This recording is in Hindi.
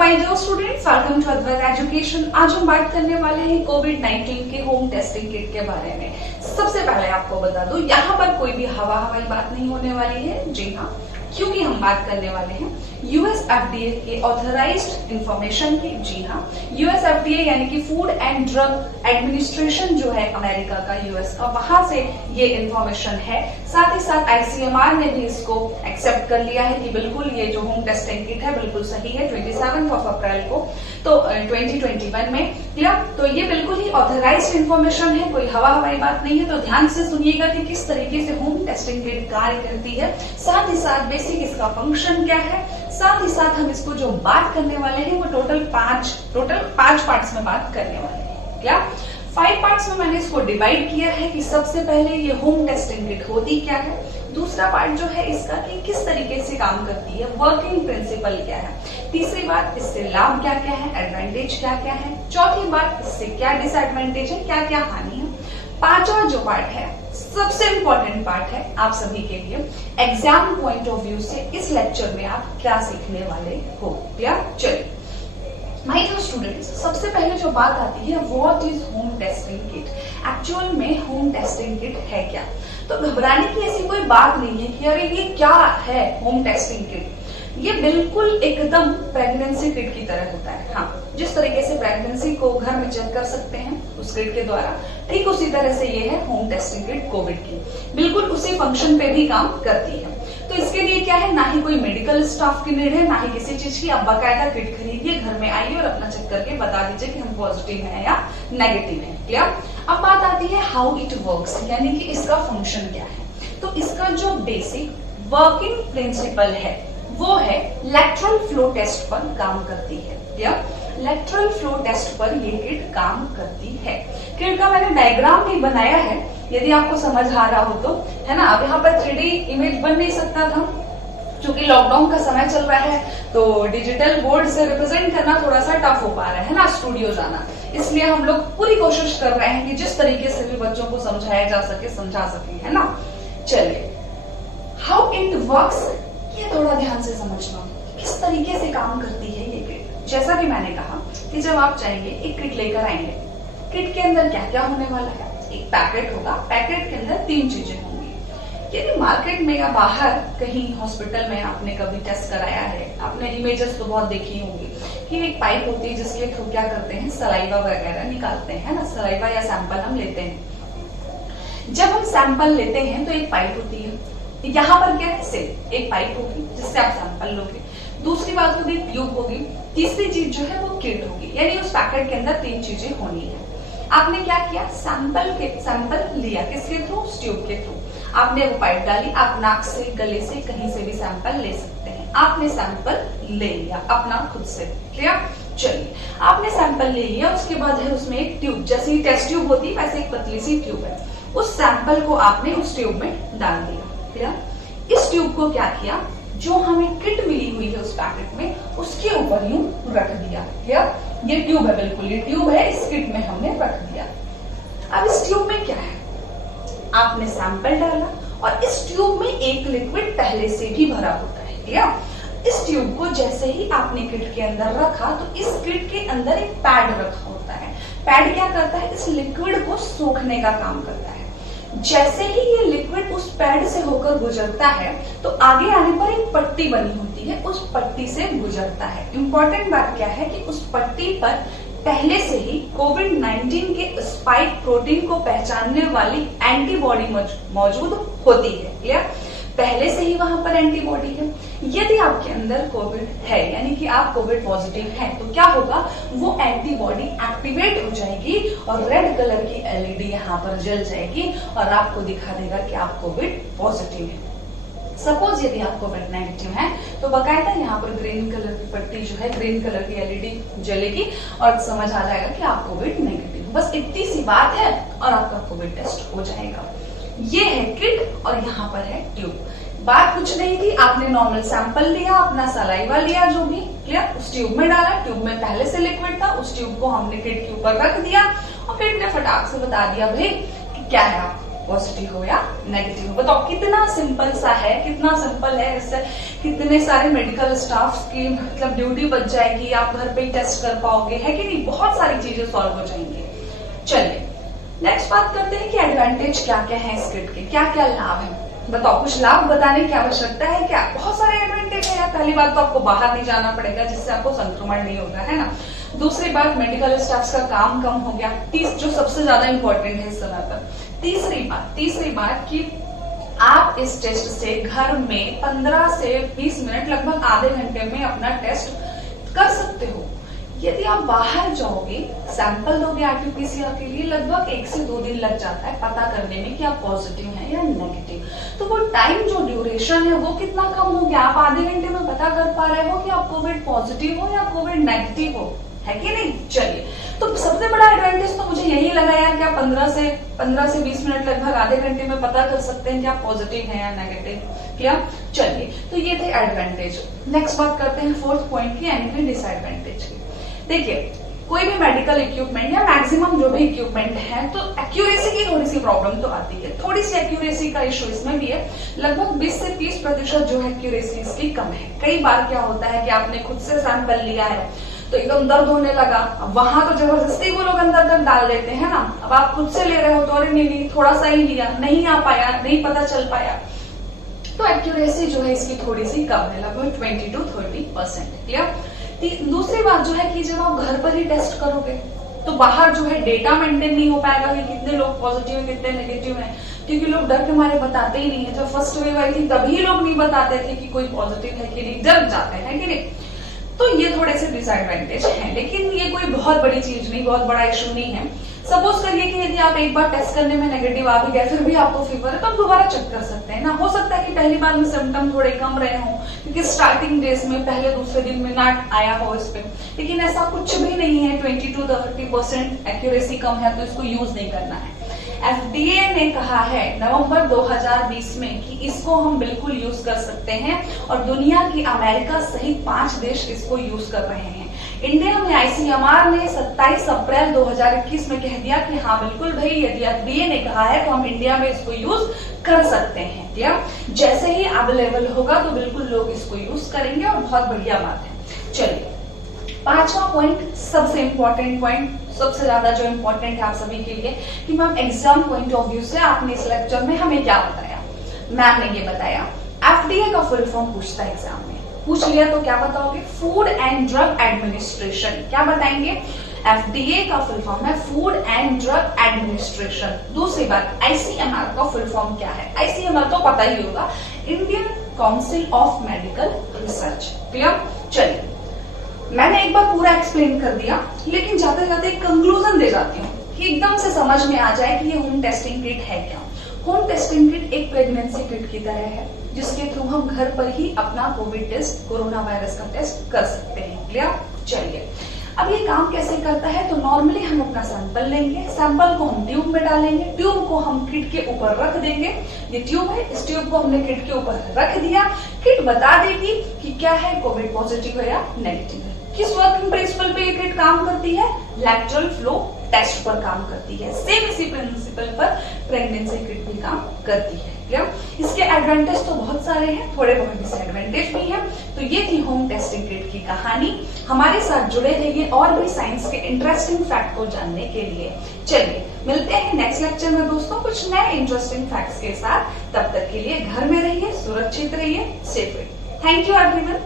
My dear students, welcome to Advait education. आज हम बात करने वाले हैं कोविड-19 के होम टेस्टिंग किट के बारे में। सबसे पहले आपको बता दूं, यहाँ पर कोई भी हवाई बात नहीं होने वाली है। जी हाँ, क्योंकि हम बात करने वाले हैं यूएस एफडीए के ऑथराइज्ड इंफॉर्मेशन की। जी हाँ, यूएस एफडीए यानी कि फूड एंड ड्रग एडमिनिस्ट्रेशन जो है अमेरिका का, यूएस का, वहां से ये इंफॉर्मेशन है। साथ ही साथ आईसीएमआर ने भी इसको एक्सेप्ट कर लिया है कि बिल्कुल ये जो होम टेस्टिंग किट है बिल्कुल सही है। 27 अप्रैल को तो 2021 में क्लियर। तो ये बिल्कुल ही ऑथराइज्ड इंफॉर्मेशन है, कोई हवाई बात नहीं है। तो ध्यान से सुनिएगा कि किस तरीके से होम टेस्टिंग किट कार्य करती है, साथ ही साथ बेसिक इसका फंक्शन क्या है, साथ ही साथ हम इसको जो बात करने वाले हैं वो टोटल पांच पार्ट्स में बात करने वाले हैं। क्या 5 पार्ट्स में मैंने इसको डिवाइड किया है कि सबसे पहले ये होम टेस्टिंग किट होती क्या है, दूसरा पार्ट जो है इसका कि किस तरीके से काम करती है, वर्किंग प्रिंसिपल क्या है, तीसरी बात इससे लाभ क्या क्या है, एडवांटेज क्या क्या है, चौथी बात इससे क्या डिसएडवांटेज है, क्या क्या हानि है, पांचवा जो पार्ट है सबसे इंपॉर्टेंट पार्ट है आप सभी के लिए, एग्जाम पॉइंट ऑफ व्यू से इस लेक्चर में आप क्या सीखने वाले हो। क्लियर? चलिए माय डियर स्टूडेंट्स, सबसे पहले जो बात आती है what is home testing kit. Actual में होम टेस्टिंग किट है क्या? तो घबराने की ऐसी कोई बात नहीं है कि अरे ये क्या है होम टेस्टिंग किट। ये बिल्कुल एकदम प्रेगनेंसी किट की तरह होता है। हाँ, जिस तरीके से प्रेगनेंसी को घर में चेक कर सकते हैं उस किट के द्वारा, ठीक उसी तरह से ये है होम टेस्टिंग किट कोविड की, बिल्कुल उसी फंक्शन पे भी काम करती है। तो इसके लिए क्या है, ना ही कोई मेडिकल स्टाफ की नीड है, ना ही किसी चीज की। आप बाकायदा किट खरीदिए, घर में आइए और अपना चेक करके बता दीजिए कि हम पॉजिटिव है या नेगेटिव है। क्लियर? अब बात आती है हाउ इट वर्क्स, यानी कि इसका फंक्शन क्या है। तो इसका जो बेसिक वर्किंग प्रिंसिपल है वो है लेटरल फ्लो टेस्ट पर काम करती है। या लेटरल फ्लो टेस्ट पर ये किट काम करती है। किट का मैंने डायग्राम भी बनाया है, यदि आपको समझ आ रहा हो तो, है ना। अब यहाँ पर 3D इमेज बन नहीं सकता था क्योंकि लॉकडाउन का समय चल रहा है, तो डिजिटल बोर्ड से रिप्रेजेंट करना थोड़ा सा टफ हो पा रहा है ना, स्टूडियो जाना। इसलिए हम लोग पूरी कोशिश कर रहे हैं कि जिस तरीके से भी बच्चों को समझाया जा सके समझा सके, है ना। चलिए, हाउ इट वर्क्स ये थोड़ा ध्यान से समझना, किस तरीके से काम करती है ये किट। जैसा कि मैंने कहा कि जब आप चाहेंगे एक किट लेकर आएंगे, किट के अंदर क्या क्या होने वाला है, एक पैकेट होगा, पैकेट के अंदर 3 चीजें होंगी। यदि मार्केट में या बाहर कहीं हॉस्पिटल में आपने कभी टेस्ट कराया है, आपने इमेजेस तो बहुत देखी होंगी कि एक पाइप होती है जिसके थ्रू क्या करते हैं, सलाइवा वगैरह निकालते हैं ना, सलाइवा या सैंपल हम लेते हैं। जब हम सैंपल लेते हैं तो एक पाइप होती है, यहाँ पर क्या है, सेम एक पाइप होगी जिससे आप सैंपल लोगे, दूसरी बात होगी ट्यूब होगी, तीसरी चीज जो है वो किट होगी। यानी उस पैकेट के अंदर 3 चीजें होनी है। आपने क्या किया, सैंपल लिया, किसके थ्रू, ट्यूब के थ्रू। आपने वो पाइप डाली, आप नाक से, गले से, कहीं से भी सैंपल ले सकते हैं। आपने सैंपल ले लिया अपना खुद से। क्लियर? चलिए, आपने सैंपल ले लिया, उसके बाद है उसमें एक ट्यूब, जैसे टेस्ट ट्यूब होती है वैसे एक पतली सी ट्यूब है, उस सैंपल को आपने उस ट्यूब में डाल दिया। क्लियर? इस ट्यूब को क्या किया, जो हमें किट मिली हुई है उस पैकेट में उसके ऊपर यूं रख दिया। क्लियर? ये ट्यूब है, बिल्कुल ये ट्यूब है, इस किट में हमने रख दिया। अब इस ट्यूब में क्या है, आपने सैंपल डाला और इस ट्यूब में एक लिक्विड पहले से भी भरा होता है। क्लियर? इस ट्यूब को जैसे ही आपने किट के अंदर रखा तो इस किट के अंदर एक पैड रखा होता है। पैड क्या करता है, इस लिक्विड को सोखने का काम करता है। जैसे ही ये लिक्विड उस पैड से होकर गुजरता है तो आगे आने पर एक पट्टी बनी होती है, उस पट्टी से गुजरता है। इंपॉर्टेंट बात क्या है कि उस पट्टी पर पहले से ही कोविड-19 के स्पाइक प्रोटीन को पहचानने वाली एंटीबॉडी मौजूद होती है। क्लियर? पहले से ही वहां पर एंटीबॉडी है। यदि आपके अंदर कोविड है, यानी कि आप कोविड पॉजिटिव हैं, तो क्या होगा, वो एंटीबॉडी एक्टिवेट हो जाएगी और रेड कलर की एलईडी यहाँ पर जल जाएगी और आपको दिखा देगा कि आप कोविड पॉजिटिव है। सपोज यदि आप कोविड नेगेटिव है तो बाकायदा यहाँ पर ग्रीन कलर की पट्टी जो है, ग्रीन कलर की एलईडी जलेगी और समझ आ जाएगा कि आप कोविड नेगेटिव। बस इतनी सी बात है और आपका कोविड टेस्ट हो जाएगा। ये है किट और यहाँ पर है ट्यूब। बात कुछ नहीं थी, आपने नॉर्मल सैंपल लिया, अपना सलाइवा लिया जो भी, क्लियर, उस ट्यूब में डाला, ट्यूब में पहले से लिक्विड था, उस ट्यूब को हमने किट के ऊपर रख दिया और किट ने फटाक से बता दिया भाई कि क्या है, आप पॉजिटिव हो या नेगेटिव हो। बताओ कितना सिंपल सा है, कितना सिंपल है। इससे कितने सारे मेडिकल स्टाफ की मतलब ड्यूटी बच जाएगी, आप घर पे ही टेस्ट कर पाओगे, है कि नहीं। बहुत सारी चीजें सॉल्व हो जाएंगी। चलिए नेक्स्ट बात करते हैं कि एडवांटेज क्या क्या है इस किट के, क्या क्या लाभ है। बताओ कुछ लाभ बताने की आवश्यकता है क्या? बहुत सारे एडवांटेज है यार। पहली बात तो आपको बाहर नहीं जाना पड़ेगा, जिससे आपको संक्रमण नहीं होगा, है ना। दूसरी बात मेडिकल स्टाफ का काम कम हो गया, जो सबसे ज्यादा इंपॉर्टेंट है इस समय पर। तीसरी बात कि आप इस टेस्ट से घर में 15 से 20 मिनट लगभग आधे घंटे में अपना टेस्ट कर सकते हो। यदि आप बाहर जाओगे, सैंपल दोगे आरटीपीसीआर के लिए, लगभग 1 से 2 दिन लग जाता है पता करने में कि आप पॉजिटिव हैं या नेगेटिव। तो वो टाइम जो ड्यूरेशन है वो कितना कम हो गया। आप आधे घंटे में पता कर पा रहे हो कि आप कोविड पॉजिटिव हो या कोविड नेगेटिव हो, है कि नहीं। चलिए तो सबसे बड़ा एडवांटेज तो मुझे यही लगा यार कि आप 15 से 20 मिनट लगभग आधे घंटे में पता कर सकते हैं कि आप पॉजिटिव हैं या नेगेटिव। क्लियर। चलिए तो ये थे एडवांटेज। नेक्स्ट बात करते हैं फोर्थ पॉइंट की, यानी कि डिसएडवांटेज की। देखिए कोई भी मेडिकल इक्विपमेंट या मैक्सिमम जो भी इक्विपमेंट है तो एक्यूरेसी की थोड़ी सी प्रॉब्लम तो आती है। थोड़ी सी एक्यूरेसी का इशू इसमें भी है। लगभग 20 से 30% जो है एक्यूरेसी इसकी कम है। कई बार क्या होता है कि आपने खुद से सैंपल लिया है तो एकदम दर्द होने लगा, अब वहां तो जबरदस्ती वो लोग अंदर तक डाल देते हैं ना। अब आप खुद से ले रहे हो तो अरे नहीं थोड़ा सा ही लिया, नहीं आ पाया, नहीं पता चल पाया, तो एक्यूरेसी जो है इसकी थोड़ी सी कम है, लगभग 20 to 30%। क्लियर। दूसरी बात जो है कि जब आप घर पर ही टेस्ट करोगे तो बाहर जो है डेटा मेंटेन नहीं हो पाएगा कि कितने लोग पॉजिटिव है कितने नेगेटिव हैं, क्योंकि लोग डर के मारे बताते ही नहीं है। जब फर्स्ट वेव आई थी तभी लोग नहीं बताते थे कि कोई पॉजिटिव है कि नहीं, डर जाते हैं कि नहीं। तो ये थोड़े से डिसएडवांटेज हैं, लेकिन ये कोई बहुत बड़ी चीज नहीं, बहुत बड़ा इशू नहीं है। सपोज करिए कि यदि आप एक बार टेस्ट करने में नेगेटिव आ भी गए, फिर भी आपको फीवर है, तो आप दोबारा चेक कर सकते हैं ना। हो सकता है कि पहली बार में सिम्टम थोड़े कम रहे हों, क्योंकि स्टार्टिंग डेज में पहले दूसरे दिन में ना आया हो इस पे, लेकिन ऐसा कुछ भी नहीं है। 20 to 30% एक्यूरेसी कम है तो इसको यूज नहीं करना है। FDA ने कहा है नवंबर 2020 में कि इसको हम बिल्कुल यूज कर सकते हैं, और दुनिया की अमेरिका सहित 5 देश इसको यूज कर रहे हैं। इंडिया में ICMR ने 27 अप्रैल 2021 में कह दिया कि हाँ बिल्कुल भाई, यदि FDA ने कहा है तो हम इंडिया में इसको यूज कर सकते हैं। क्या जैसे ही अवेलेबल होगा तो बिल्कुल लोग इसको यूज करेंगे, और बहुत बढ़िया बात है। चलिए 5वां पॉइंट, सबसे इंपॉर्टेंट पॉइंट, सबसे ज्यादा जो इंपॉर्टेंट है आप सभी के लिए कि ma'am exam point of view से आपने इस लेक्चर में हमें क्या बताया। मैम ने ये बताया FDA का फुल फॉर्म पूछता है एग्जाम में, पूछ लिया तो क्या बताओगे? Food and drug administration. क्या बताएंगे? FDA का फुल फॉर्म है फूड एंड ड्रग एडमिनिस्ट्रेशन। दूसरी बात ICMR का फुल फॉर्म क्या है? ICMR तो पता ही होगा, Indian council of medical research. Clear. चलिए मैंने एक बार पूरा एक्सप्लेन कर दिया, लेकिन जाते जाते एक कंक्लूजन दे जाती हूँ कि एकदम से समझ में आ जाए कि ये होम टेस्टिंग किट है क्या। होम टेस्टिंग किट एक प्रेगनेंसी किट की तरह है, जिसके थ्रू हम घर पर ही अपना कोविड टेस्ट, कोरोना वायरस का टेस्ट कर सकते हैं। क्लियर। चलिए अब ये काम कैसे करता है? तो नॉर्मली हम अपना सैंपल लेंगे, सैंपल को हम ट्यूब में डालेंगे, ट्यूब को हम किट के ऊपर रख देंगे। ये ट्यूब है, इस ट्यूब को हमने किट के ऊपर रख दिया, किट बता देगी कि क्या है, कोविड पॉजिटिव है या नेगेटिव है। किस वर्किंग प्रिंसिपल पे ये किट काम करती है? लैटरल फ्लो टेस्ट पर काम करती है। सेम इसी प्रिंसिपल पर प्रेगनेंसी किट भी काम करती है। क्लियर। इसके एडवांटेज तो बहुत सारे हैं, थोड़े बहुत डिसएडवांटेज भी हैं। तो ये थी होम टेस्टिंग किट की कहानी। हमारे साथ जुड़े रहिए और भी साइंस के इंटरेस्टिंग फैक्ट को जानने के लिए। चलिए मिलते हैं नेक्स्ट लेक्चर में दोस्तों, कुछ नए इंटरेस्टिंग फैक्ट्स के साथ। तब तक के लिए घर में रहिए, सुरक्षित रहिए, सेफ रहिए। Thank you everyone.